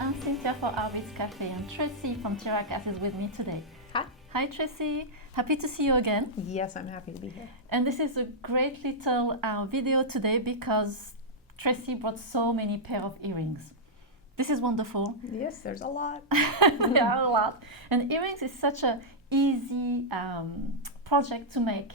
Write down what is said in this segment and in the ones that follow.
I'm Cynthia for Artbeads Cafe, and Tracy from TierraCast's is with me today. Hi. Hi Tracy, happy to see you again. Yes, I'm happy to be here. And this is a great little video today because Tracy brought so many pair of earrings. This is wonderful. Yes, there's a lot. There are a lot. And earrings is such an easy project to make.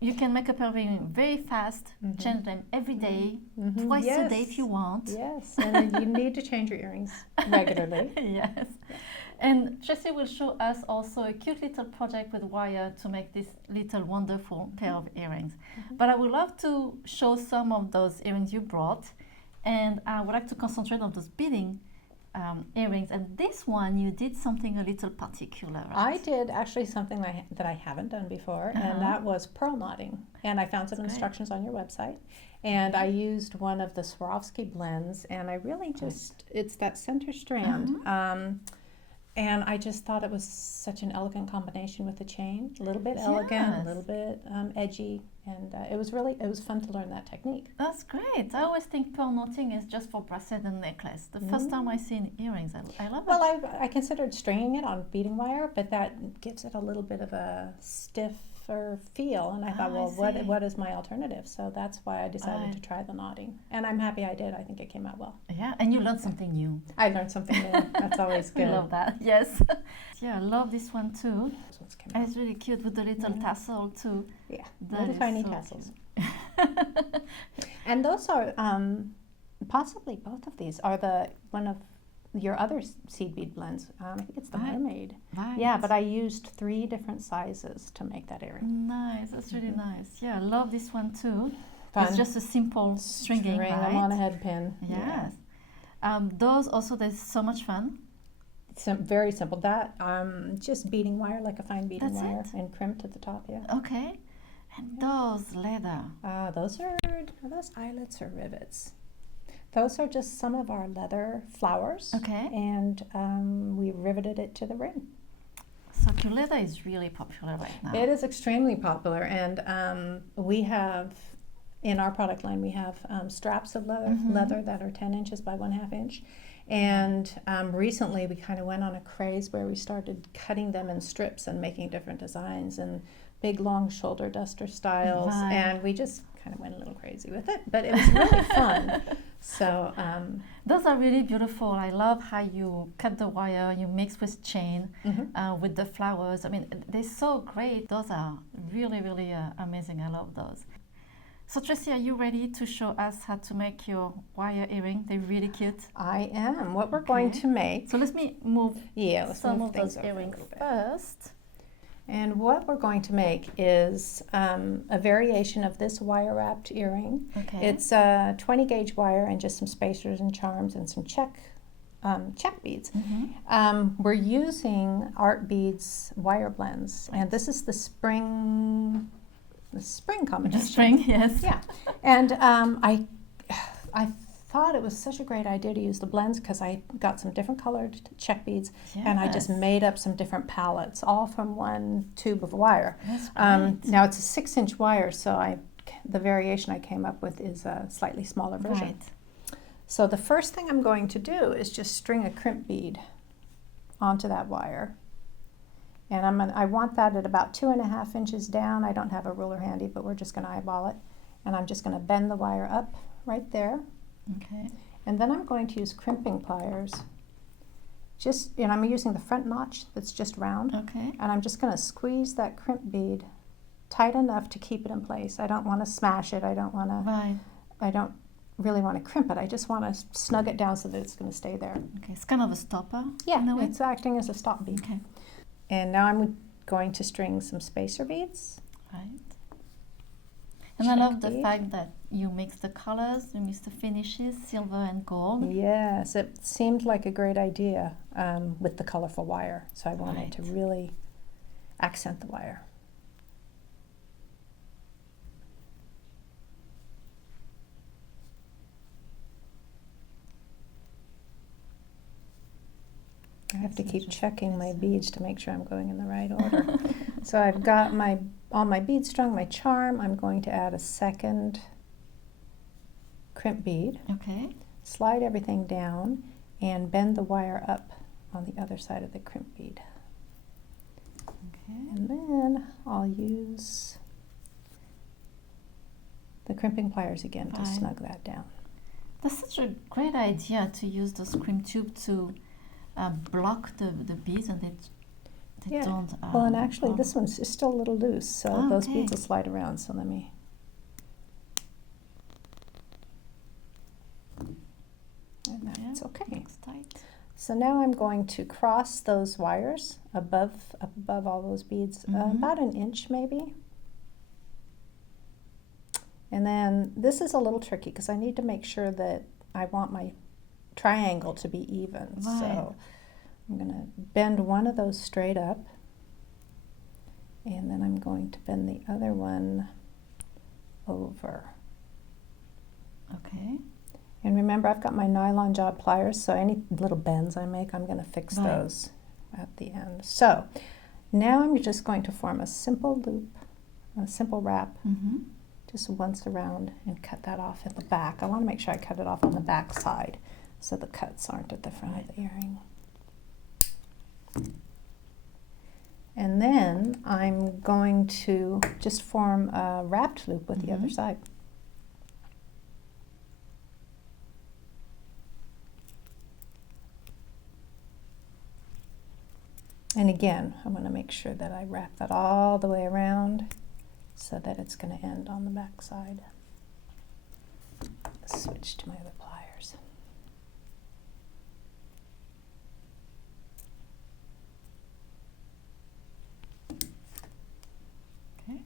You can make a pair of earrings very fast, change them every day, twice a day if you want. Yes, and you need to change your earrings regularly. Yes. And Tracy will show us also a cute little project with wire to make this little wonderful pair of earrings. But I would love to show some of those earrings you brought, and I would like to concentrate on those beading earrings. And this one, you did something a little particular, right? I did actually something that I haven't done before, and that was pearl knotting. And I found some instructions on your website, and I used one of the Swarovski blends, and I really just, it's that center strand. And I just thought it was such an elegant combination with the chain. A little bit elegant, a little bit edgy, and it was fun to learn that technique. That's great. I always think pearl knotting is just for bracelet and necklace. The first time I see earrings, I love it. Well, I considered stringing it on beading wire, but that gives it a little bit of a stiffer feel, and I thought, well, what is my alternative? So that's why I decided to try the knotting, and I'm happy I did. I think it came out well. Yeah, and you learned something new. I learned something new. That's always good. I love that. Yes. Yeah, I love this one too. It's really cute with the little tassel too. Yeah, little tiny tassels. And those are possibly both of these are one of your other seed bead blends. I think it's the mermaid. Right. Yeah, but I used 3 different sizes to make that earring. Nice, that's really nice. Yeah, I love this one too. Fun. It's just a simple stringing, String right? them on a head pin. Yes. Yeah. Those also, they're so much fun. Very simple. That just beading wire, like a fine beading That's wire, it? and crimped at the top. Yeah. Okay. And those leather. Those are those eyelets or rivets. Those are just some of our leather flowers. Okay. And we riveted it to the ring. So leather is really popular right now. It is extremely popular, and we have, in our product line, we have straps of leather that are 10 inches by 1/2 inch. And recently we kind of went on a craze where we started cutting them in strips and making different designs and big long shoulder duster styles. Right. And we just kind of went a little crazy with it, but it was really fun. So those are really beautiful. I love how you cut the wire, you mix with chain with the flowers. I mean, they're so great. Those are really, really amazing. I love those. So Tracy, are you ready to show us how to make your wire earring? They're really cute. I am. What we're going to make. So let me move some of those over earrings first. And what we're going to make is a variation of this wire wrapped earring. Okay. It's a 20 gauge wire and just some spacers and charms and some check beads. We're using Artbeads wire blends, and this is the spring combination. The spring, yes. Yeah, and I thought it was such a great idea to use the blends because I got some different colored check beads, and I just made up some different palettes, all from one tube of wire. That's great. Now it's a 6-inch wire, so the variation I came up with is a slightly smaller version. Right. So the first thing I'm going to do is just string a crimp bead onto that wire. And I want that at about 2.5 inches down. I don't have a ruler handy, but we're just going to eyeball it. And I'm just going to bend the wire up right there. Okay. And then I'm going to use crimping pliers. I'm using the front notch that's just round. Okay. And I'm just going to squeeze that crimp bead tight enough to keep it in place. I don't want to smash it. I don't really want to crimp it. I just want to snug it down so that it's going to stay there. Okay. It's kind of a stopper. Yeah, it's acting as a stop bead. Okay. And now I'm going to string some spacer beads. Right. And I love the fact that you mix the colors, you mix the finishes, silver and gold. Yes, it seemed like a great idea with the colorful wire. So I wanted to really accent the wire. I have to keep checking my beads to make sure I'm going in the right order. So I've got all my beads strung, my charm. I'm going to add a second crimp bead. Okay. Slide everything down, and bend the wire up on the other side of the crimp bead. Okay. And then I'll use the crimping pliers again to snug that down. That's such a great idea to use the crimp tube to block the beads, and they don't. Well, and actually this one's still a little loose, so those okay. beads will slide around. So let me. And that's okay. Looks tight. So now I'm going to cross those wires above all those beads, about an inch maybe. And then this is a little tricky because I need to make sure that I want my triangle to be even. Right. So I'm going to bend one of those straight up, and then I'm going to bend the other one over. Okay. And remember, I've got my nylon job pliers, so any little bends I make, I'm going to fix those at the end. So now I'm just going to form a simple loop, a simple wrap, just once around, and cut that off at the back. I want to make sure I cut it off on the back side so the cuts aren't at the front of the earring. And then I'm going to just form a wrapped loop with the other side. And again, I'm going to make sure that I wrap that all the way around so that it's going to end on the back side. Switch to my other pliers. Okay.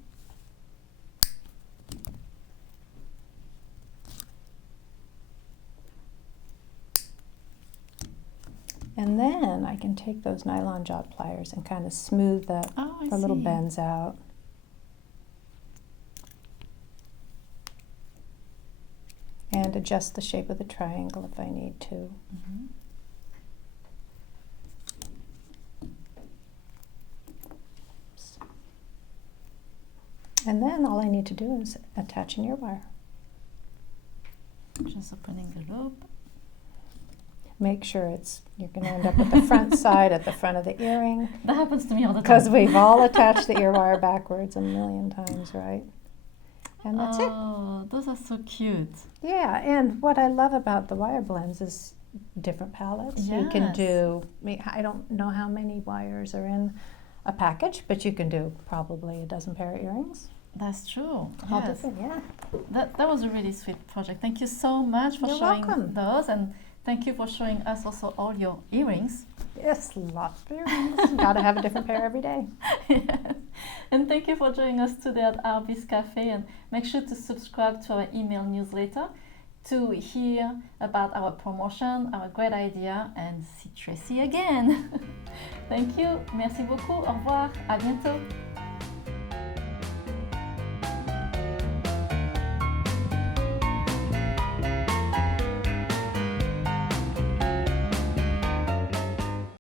And then I can take those nylon job pliers and kind of smooth the little bends out. And adjust the shape of the triangle if I need to. And then all I need to do is attach an ear wire. Just opening the loop. Make sure you're going to end up with the front side at the front of the earring. That happens to me all the time. Because we've all attached the ear wire backwards a million times, right? And that's it. Oh, those are so cute. Yeah, and what I love about the wire blends is different palettes. Yes. You can do, I don't know how many wires are in a package, but you can do probably a dozen pair of earrings. That's true. All Yes. different, yeah. That was a really sweet project. Thank you so much for You're showing welcome. those, and thank you for showing us also all your earrings. Yes, lots of earrings. Got to have a different pair every day. Yes. And thank you for joining us today at Artbeads Cafe, and make sure to subscribe to our email newsletter to hear about our promotion, our great idea, and see Tracy again. Thank you. Merci beaucoup. Au revoir. À bientôt.